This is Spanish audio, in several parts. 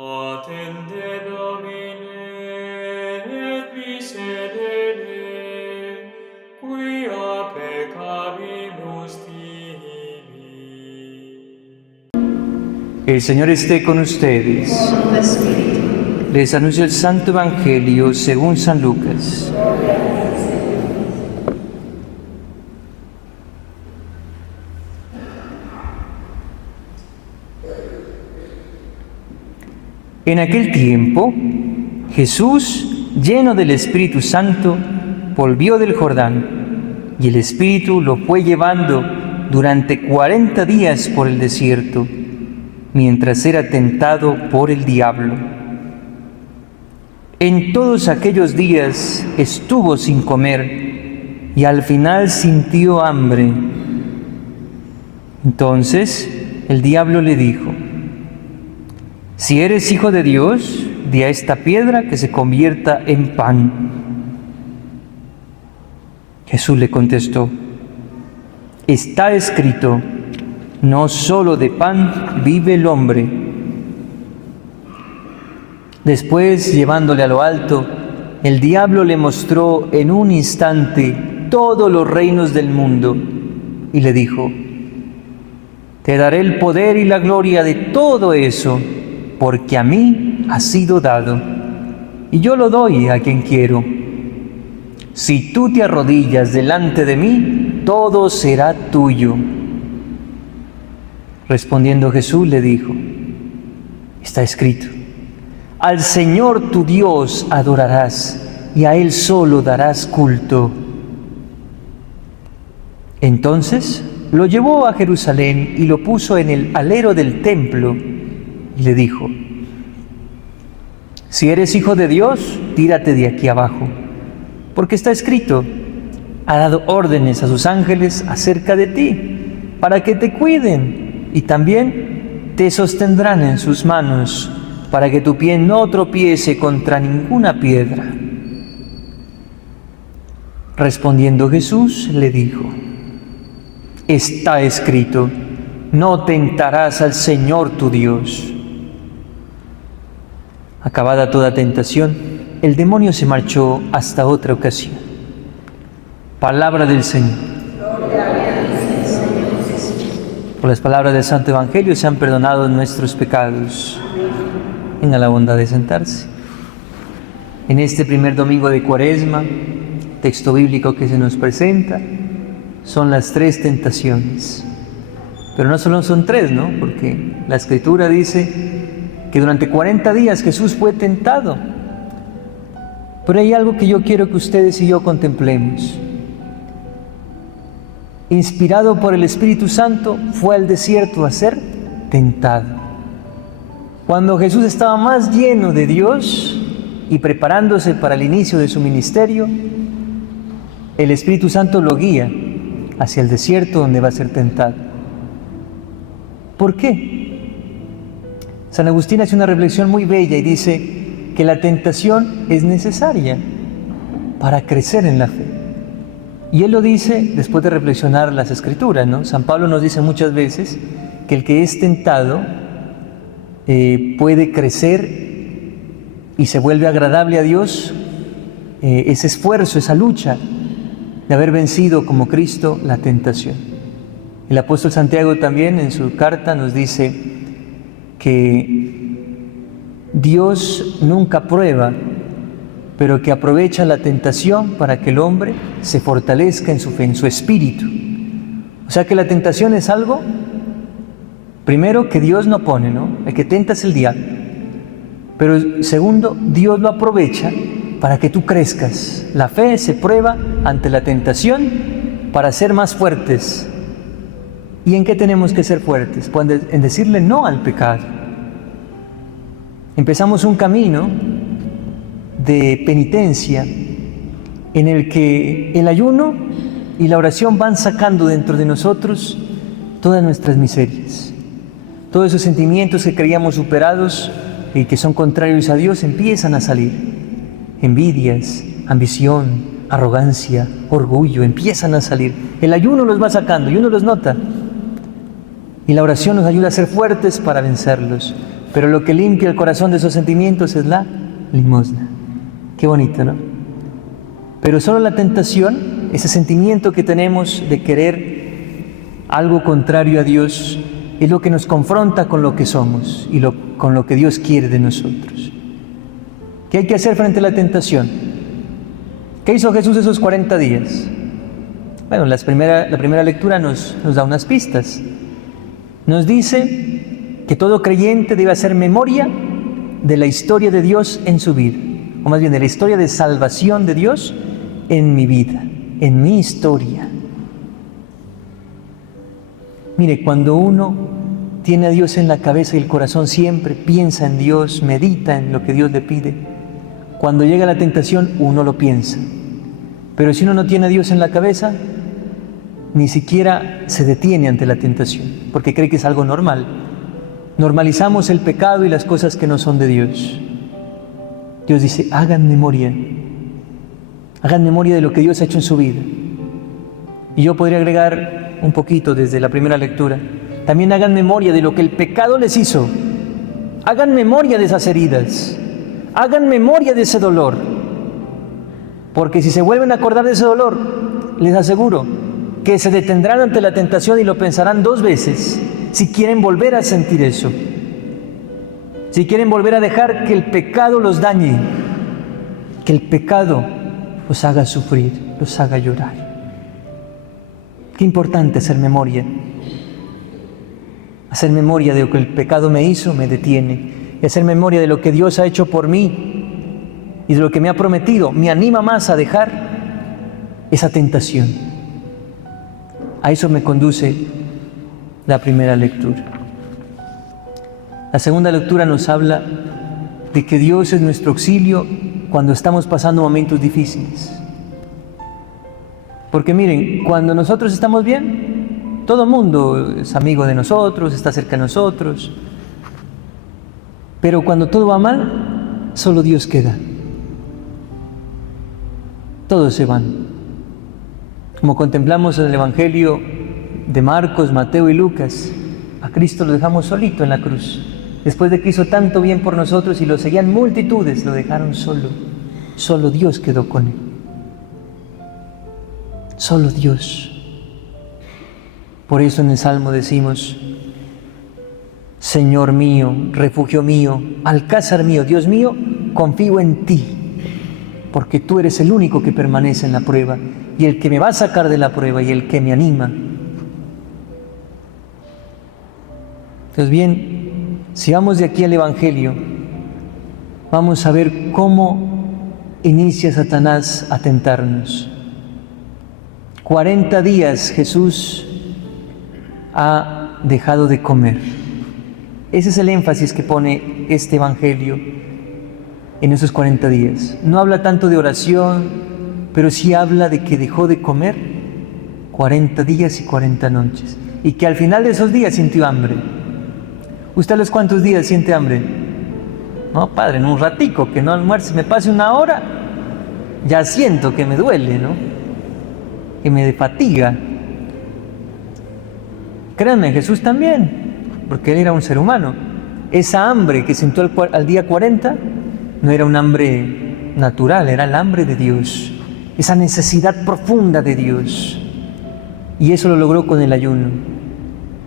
Attende Domine, et miserere, quia peccavimus tibi. El Señor esté con ustedes. Les anuncio el Santo Evangelio según San Lucas. En aquel tiempo, Jesús, lleno del Espíritu Santo, volvió del Jordán, y el Espíritu lo fue llevando durante 40 días por el desierto, mientras era tentado por el diablo. En todos aquellos días estuvo sin comer, y al final sintió hambre. Entonces el diablo le dijo: si eres hijo de Dios, di a esta piedra que se convierta en pan. Jesús le contestó: está escrito, no solo de pan vive el hombre. Después, llevándole a lo alto, el diablo le mostró en un instante todos los reinos del mundo y le dijo: te daré el poder y la gloria de todo eso, porque a mí ha sido dado, y yo lo doy a quien quiero. Si tú te arrodillas delante de mí, todo será tuyo. Respondiendo Jesús le dijo: está escrito, al Señor tu Dios adorarás, y a Él solo darás culto. Entonces lo llevó a Jerusalén y lo puso en el alero del templo, y le dijo: si eres hijo de Dios, tírate de aquí abajo, porque está escrito, ha dado órdenes a sus ángeles acerca de ti, para que te cuiden, y también te sostendrán en sus manos, para que tu pie no tropiece contra ninguna piedra. Respondiendo Jesús le dijo: está escrito, no tentarás al Señor tu Dios. Acabada toda tentación, el demonio se marchó hasta otra ocasión. Palabra del Señor. Por las palabras del Santo Evangelio se han perdonado nuestros pecados. Tenga la bondad de sentarse. En este primer domingo de Cuaresma, texto bíblico que se nos presenta, son las 3 tentaciones. Pero no solo son 3, ¿no? Porque la Escritura dice que durante 40 días Jesús fue tentado. Pero hay algo que yo quiero que ustedes y yo contemplemos. Inspirado por el Espíritu Santo, fue al desierto a ser tentado. Cuando Jesús estaba más lleno de Dios y preparándose para el inicio de su ministerio, el Espíritu Santo lo guía hacia el desierto donde va a ser tentado. ¿Por qué? San Agustín hace una reflexión muy bella y dice que la tentación es necesaria para crecer en la fe. Y él lo dice después de reflexionar las Escrituras, ¿no? San Pablo nos dice muchas veces que el que es tentado puede crecer y se vuelve agradable a Dios ese esfuerzo, esa lucha de haber vencido como Cristo la tentación. El apóstol Santiago también en su carta nos dice que Dios nunca prueba, pero que aprovecha la tentación para que el hombre se fortalezca en su fe, en su espíritu. O sea que la tentación es algo, primero, que Dios no pone, ¿no? El que tenta es el diablo. Pero segundo, Dios lo aprovecha para que tú crezcas. La fe se prueba ante la tentación para ser más fuertes. ¿Y en qué tenemos que ser fuertes? Pues en decirle no al pecado. Empezamos un camino de penitencia en el que el ayuno y la oración van sacando dentro de nosotros todas nuestras miserias. Todos esos sentimientos que creíamos superados y que son contrarios a Dios empiezan a salir. Envidias, ambición, arrogancia, orgullo, empiezan a salir. El ayuno los va sacando y uno los nota. Y la oración nos ayuda a ser fuertes para vencerlos. pero lo que limpia el corazón de esos sentimientos es la limosna. Qué bonito, ¿no? Pero solo la tentación, ese sentimiento que tenemos de querer algo contrario a Dios, es lo que nos confronta con lo que somos y con lo que Dios quiere de nosotros. ¿Qué hay que hacer frente a la tentación? ¿Qué hizo Jesús esos 40 días? Bueno, la primera lectura nos da unas pistas. Nos dice que todo creyente debe hacer memoria de la historia de Dios en su vida, o más bien de la historia de salvación de Dios en mi vida, en mi historia. Mire, cuando uno tiene a Dios en la cabeza y el corazón siempre piensa en Dios, medita en lo que Dios le pide, cuando llega la tentación uno lo piensa. Pero si uno no tiene a Dios en la cabeza, ni siquiera se detiene ante la tentación, porque cree que es algo normal. Normalizamos el pecado y las cosas que no son de Dios. Dios dice, hagan memoria de lo que Dios ha hecho en su vida. Y yo podría agregar un poquito desde la primera lectura. También hagan memoria de lo que el pecado les hizo. Hagan memoria de esas heridas. Hagan memoria de ese dolor. Porque si se vuelven a acordar de ese dolor, les aseguro que se detendrán ante la tentación y lo pensarán 2 veces si quieren volver a sentir eso. Si quieren volver a dejar que el pecado los dañe, que el pecado los haga sufrir, los haga llorar. Qué importante hacer memoria. Hacer memoria de lo que el pecado me hizo, me detiene. Y hacer memoria de lo que Dios ha hecho por mí y de lo que me ha prometido, me anima más a dejar esa tentación. A eso me conduce la primera lectura. La segunda lectura nos habla de que Dios es nuestro auxilio cuando estamos pasando momentos difíciles. Porque miren, cuando nosotros estamos bien, todo el mundo es amigo de nosotros, está cerca de nosotros. Pero cuando todo va mal, solo Dios queda. Todos se van. Como contemplamos en el Evangelio de Marcos, Mateo y Lucas, a Cristo lo dejamos solito en la cruz. Después de que hizo tanto bien por nosotros y lo seguían multitudes, lo dejaron solo. Solo Dios quedó con él. Solo Dios. Por eso en el Salmo decimos, Señor mío, refugio mío, alcázar mío, Dios mío, confío en ti, porque tú eres el único que permanece en la prueba y el que me va a sacar de la prueba y el que me anima. Entonces bien, si vamos de aquí al Evangelio, vamos a ver cómo inicia Satanás a tentarnos. 40 días Jesús ha dejado de comer. Ese es el énfasis que pone este Evangelio en esos 40 días. No habla tanto de oración, pero sí habla de que dejó de comer 40 días y 40 noches. Y que al final de esos días sintió hambre. ¿Usted a los cuántos días siente hambre? No, padre, en un ratico, que no almuerce, me pase 1 hora, ya siento que me duele, ¿no? Que me fatiga. Créanme, Jesús también, porque Él era un ser humano. Esa hambre que sintió al día 40 no era un hambre natural, era el hambre de Dios, esa necesidad profunda de Dios. Y eso lo logró con el ayuno,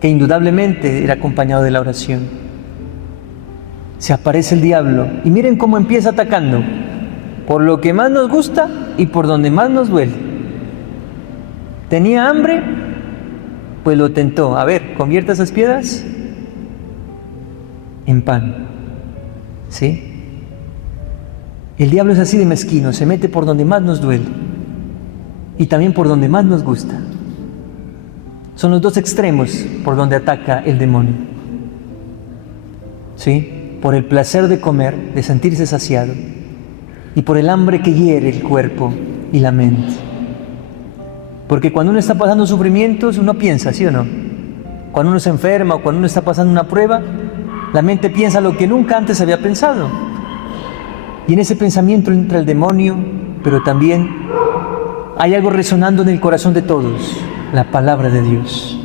que indudablemente era acompañado de la oración. Se aparece el diablo y miren cómo empieza atacando, por lo que más nos gusta y por donde más nos duele. ¿Tenía hambre? Pues lo tentó. A ver, convierta esas piedras en pan. ¿Sí? El diablo es así de mezquino, se mete por donde más nos duele y también por donde más nos gusta. Son los 2 extremos por donde ataca el demonio. ¿Sí? Por el placer de comer, de sentirse saciado, y por el hambre que hiere el cuerpo y la mente. Porque cuando uno está pasando sufrimientos, uno piensa, ¿sí o no? Cuando uno se enferma o cuando uno está pasando una prueba, la mente piensa lo que nunca antes había pensado. Y en ese pensamiento entra el demonio, pero también hay algo resonando en el corazón de todos, la palabra de Dios.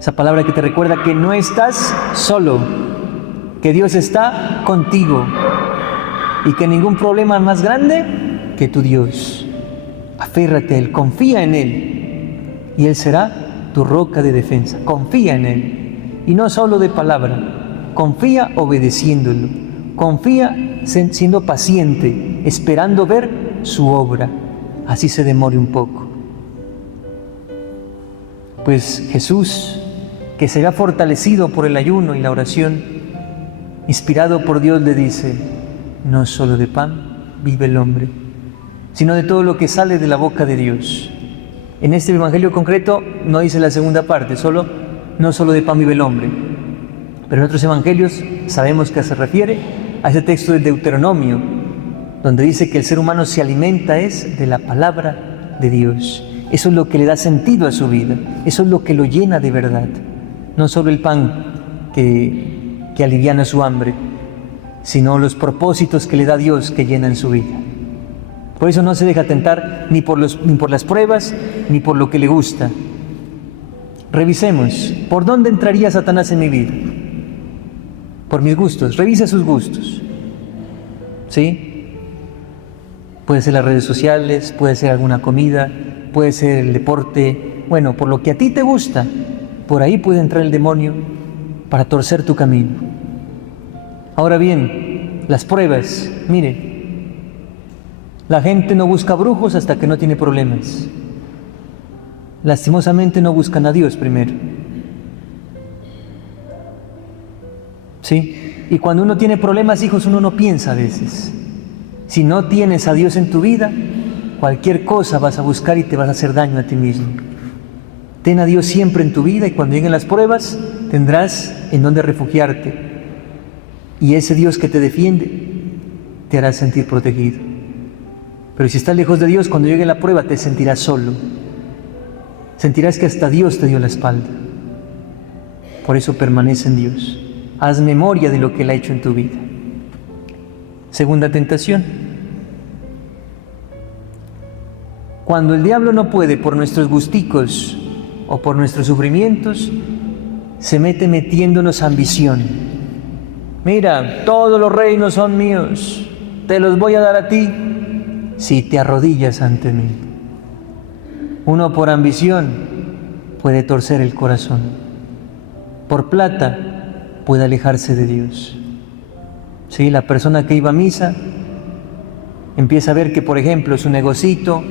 Esa palabra que te recuerda que no estás solo, que Dios está contigo y que ningún problema es más grande que tu Dios. Aférrate a Él, confía en Él y Él será tu roca de defensa. Confía en Él y no solo de palabra, confía obedeciéndolo, confía siendo paciente, esperando ver su obra, así se demore un poco. Pues Jesús, que se vea fortalecido por el ayuno y la oración, inspirado por Dios, le dice: no solo de pan vive el hombre, sino de todo lo que sale de la boca de Dios. En este evangelio concreto no dice la segunda parte, no solo de pan vive el hombre, pero en otros evangelios sabemos que se refiere a ese texto del Deuteronomio, donde dice que el ser humano se alimenta de la palabra de Dios. Eso es lo que le da sentido a su vida, eso es lo que lo llena de verdad. No solo el pan que aliviana su hambre, sino los propósitos que le da Dios que llenan su vida. Por eso no se deja tentar ni por las pruebas, ni por lo que le gusta. Revisemos, ¿por dónde entraría Satanás en mi vida? Por mis gustos, revisa sus gustos. ¿Sí? Puede ser las redes sociales, puede ser alguna comida, puede ser el deporte. Bueno, por lo que a ti te gusta, por ahí puede entrar el demonio para torcer tu camino. Ahora bien, las pruebas, mire, la gente no busca brujos hasta que no tiene problemas. Lastimosamente no buscan a Dios primero. ¿Sí? Y cuando uno tiene problemas, hijos, uno no piensa a veces. Si no tienes a Dios en tu vida, cualquier cosa vas a buscar y te vas a hacer daño a ti mismo. Ten a Dios siempre en tu vida y cuando lleguen las pruebas tendrás en dónde refugiarte. Y ese Dios que te defiende te hará sentir protegido. Pero si estás lejos de Dios, cuando llegue la prueba te sentirás solo. Sentirás que hasta Dios te dio la espalda. Por eso permanece en Dios. Haz memoria de lo que Él ha hecho en tu vida. Segunda tentación. Cuando el diablo no puede por nuestros gusticos o por nuestros sufrimientos, se mete metiéndonos ambición. Mira, todos los reinos son míos, te los voy a dar a ti si te arrodillas ante mí. Uno por ambición puede torcer el corazón. Por plata puede alejarse de Dios. Sí, la persona que iba a misa empieza a ver que, por ejemplo, su negocito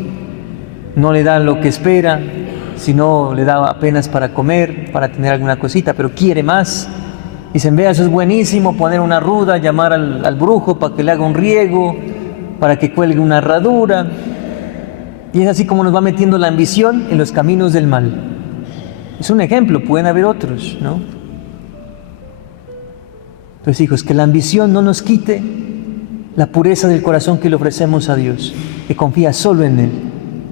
no le da lo que espera, sino le da apenas para comer, para tener alguna cosita, pero quiere más. Dicen: vea, eso es buenísimo, poner una ruda, llamar al brujo para que le haga un riego, para que cuelgue una herradura. Y es así como nos va metiendo la ambición en los caminos del mal. Es un ejemplo, pueden haber otros, ¿no? Entonces, hijos, que la ambición no nos quite la pureza del corazón que le ofrecemos a Dios, que confía solo en Él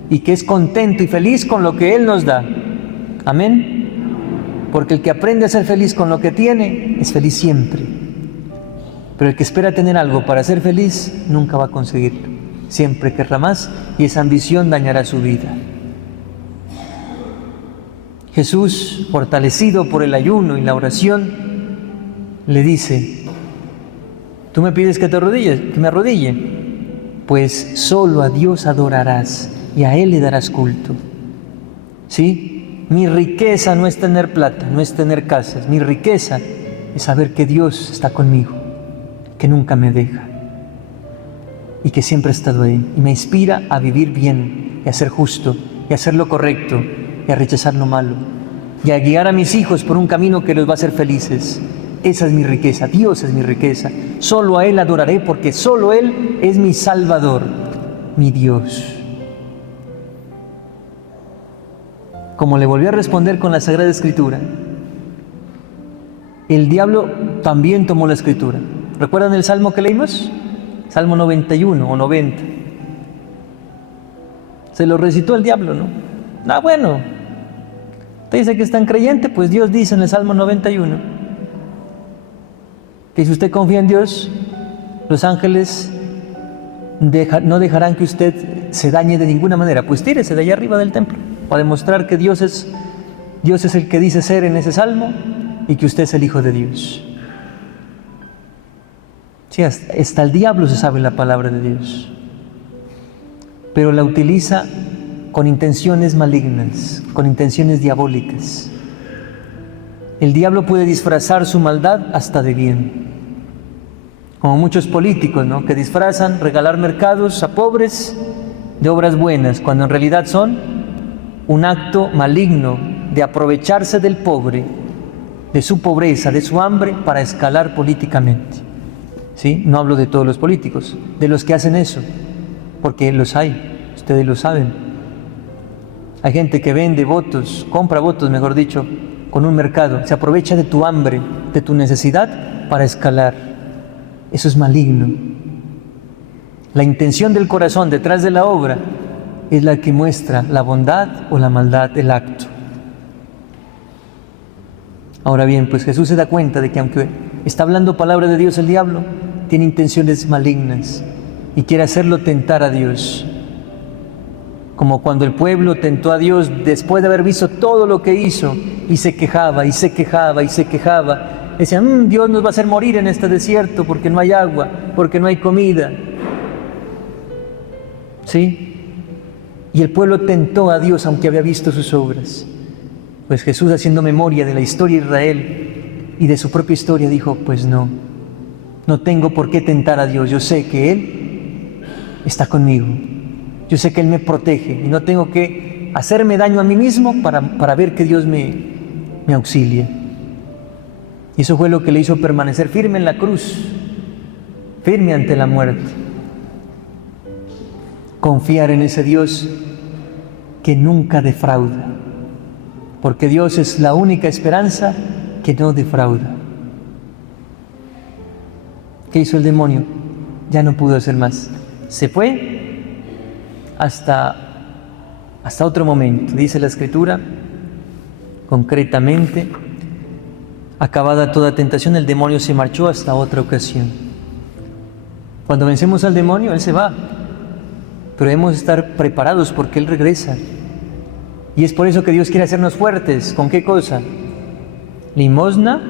y que es contento y feliz con lo que Él nos da. Amén. Porque el que aprende a ser feliz con lo que tiene, es feliz siempre. Pero el que espera tener algo para ser feliz, nunca va a conseguirlo. Siempre querrá más y esa ambición dañará su vida. Jesús, fortalecido por el ayuno y la oración, le dice: ¿tú me pides que te arrodilles, que me arrodille? Pues solo a Dios adorarás y a Él le darás culto. ¿Sí? Mi riqueza no es tener plata, no es tener casas. Mi riqueza es saber que Dios está conmigo, que nunca me deja y que siempre ha estado ahí y me inspira a vivir bien y a ser justo y a hacer lo correcto y a rechazar lo malo y a guiar a mis hijos por un camino que los va a hacer felices. Esa es mi riqueza, Dios es mi riqueza. Solo a Él adoraré porque solo Él es mi Salvador, mi Dios. Como le volvió a responder con la Sagrada Escritura, el diablo también tomó la Escritura. ¿Recuerdan el Salmo que leímos? Salmo 91 o 90. Se lo recitó el diablo, ¿no? Ah, bueno. Usted dice que es tan creyente, pues Dios dice en el Salmo 91 que si usted confía en Dios, los ángeles no dejarán que usted se dañe de ninguna manera. Pues tírese de allá arriba del templo para demostrar que Dios es el que dice ser en ese salmo y que usted es el Hijo de Dios. Sí, hasta el diablo se sabe la palabra de Dios, pero la utiliza con intenciones malignas, con intenciones diabólicas. El diablo puede disfrazar su maldad hasta de bien, como muchos políticos, ¿no?, que disfrazan regalar mercados a pobres de obras buenas, cuando en realidad son un acto maligno de aprovecharse del pobre, de su pobreza, de su hambre, para escalar políticamente. ¿Sí? No hablo de todos los políticos, de los que hacen eso, porque los hay, ustedes lo saben. Hay gente que vende votos, compra votos, mejor dicho, con un mercado, se aprovecha de tu hambre, de tu necesidad para escalar. Eso es maligno. La intención del corazón detrás de la obra es la que muestra la bondad o la maldad del acto. Ahora bien, pues Jesús se da cuenta de que aunque está hablando palabra de Dios, el diablo tiene intenciones malignas y quiere hacerlo tentar a Dios. Como cuando el pueblo tentó a Dios después de haber visto todo lo que hizo y se quejaba y se quejaba y se quejaba. Decían, Dios nos va a hacer morir en este desierto porque no hay agua, porque no hay comida. ¿Sí? Y el pueblo tentó a Dios aunque había visto sus obras. Pues Jesús, haciendo memoria de la historia de Israel y de su propia historia, dijo, pues no tengo por qué tentar a Dios. Yo sé que Él está conmigo. Yo sé que Él me protege y no tengo que hacerme daño a mí mismo para ver que Dios me auxilia. Y eso fue lo que le hizo permanecer firme en la cruz, firme ante la muerte. Confiar en ese Dios que nunca defrauda, porque Dios es la única esperanza que no defrauda. ¿Qué hizo el demonio? Ya no pudo hacer más. Se fue hasta otro momento. Dice la Escritura, concretamente, acabada toda tentación, el demonio se marchó hasta otra ocasión. Cuando vencemos al demonio, él se va, pero debemos estar preparados porque él regresa. Y es por eso que Dios quiere hacernos fuertes. ¿Con qué cosa? Limosna,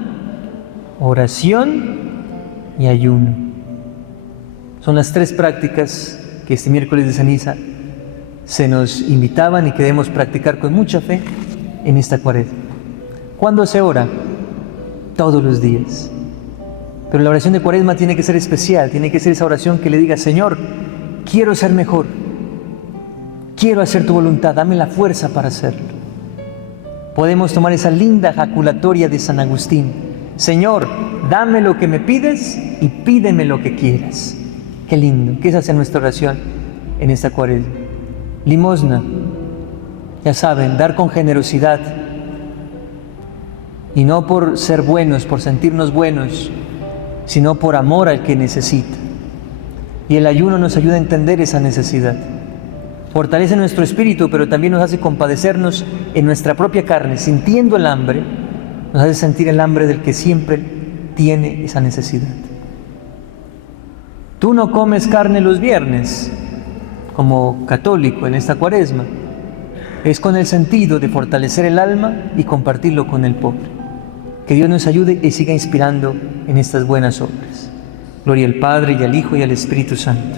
oración y ayuno. Son las tres prácticas que este miércoles de ceniza se nos invitaban y que debemos practicar con mucha fe en esta Cuaresma. ¿Cuándo se ora? Todos los días. Pero la oración de Cuaresma tiene que ser especial, tiene que ser esa oración que le diga, Señor, quiero ser mejor, quiero hacer tu voluntad, dame la fuerza para hacerlo. Podemos tomar esa linda jaculatoria de San Agustín, Señor, dame lo que me pides y pídeme lo que quieras. Qué lindo, que esa sea nuestra oración en esta Cuaresma. Limosna, ya saben, dar con generosidad, y no por ser buenos, por sentirnos buenos, sino por amor al que necesita. Y el ayuno nos ayuda a entender esa necesidad. Fortalece nuestro espíritu, pero también nos hace compadecernos en nuestra propia carne, sintiendo el hambre, nos hace sentir el hambre del que siempre tiene esa necesidad. Tú no comes carne los viernes, como católico en esta Cuaresma. Es con el sentido de fortalecer el alma y compartirlo con el pobre. Que Dios nos ayude y siga inspirando en estas buenas obras. Gloria al Padre, y al Hijo, y al Espíritu Santo.